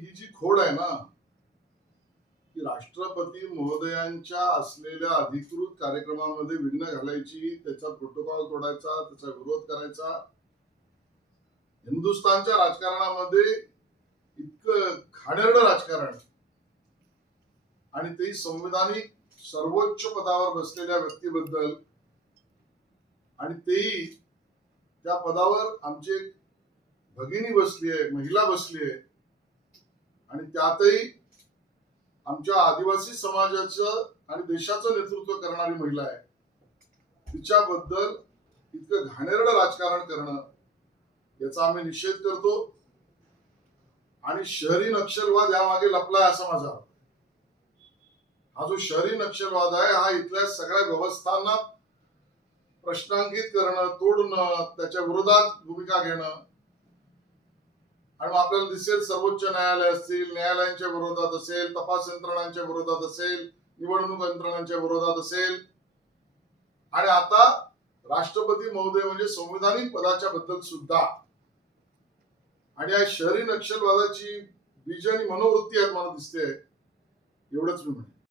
ही जी खोड आहे ना, की राष्ट्रपती महोदयांच्या असलेल्या अधिकृत कार्यक्रमामध्ये विघ्न घालायची, त्याचा प्रोटोकॉल तोडायचा, त्याचा विरोध करायचा. हिंदुस्थानच्या राजकारणामध्ये इतकं घाणेरडं राजकारण आणि तेही संविधानिक सर्वोच्च पदावर बसलेल्या व्यक्तीबद्दल, आणि तेही त्या पदावर आमची एक भगिनी बसली आहे, महिला बसली आहे, आणि त्यातही आमच्या आदिवासी समाजाचं आणि देशाचं नेतृत्व करणारी महिला आहे. तिच्याबद्दल इतकं घाणेरडं राजकारण करणं, याचा आम्ही निषेध करतो. आणि शहरी नक्षलवाद यामागे लपलाय असं माझा, हा जो शहरी नक्षलवाद आहे हा इथल्या सगळ्या व्यवस्थांना प्रश्नांकित करणं, तोडणं, त्याच्या विरोधात भूमिका घेणं. आणि आपल्याला दिसेल सर्वोच्च न्यायालय असतील, न्यायालयांच्या विरोधात असेल, तपास यंत्रणांच्या विरोधात असेल, निवडणूक यंत्रणांच्या विरोधात असेल, आणि आता राष्ट्रपती महोदय म्हणजे संविधानिक पदाच्या बद्दल सुद्धा. आणि या शहरी नक्षलवादाची बीज आणि मनोवृत्ती आहेत मला दिसते. एवढंच मी म्हणेन.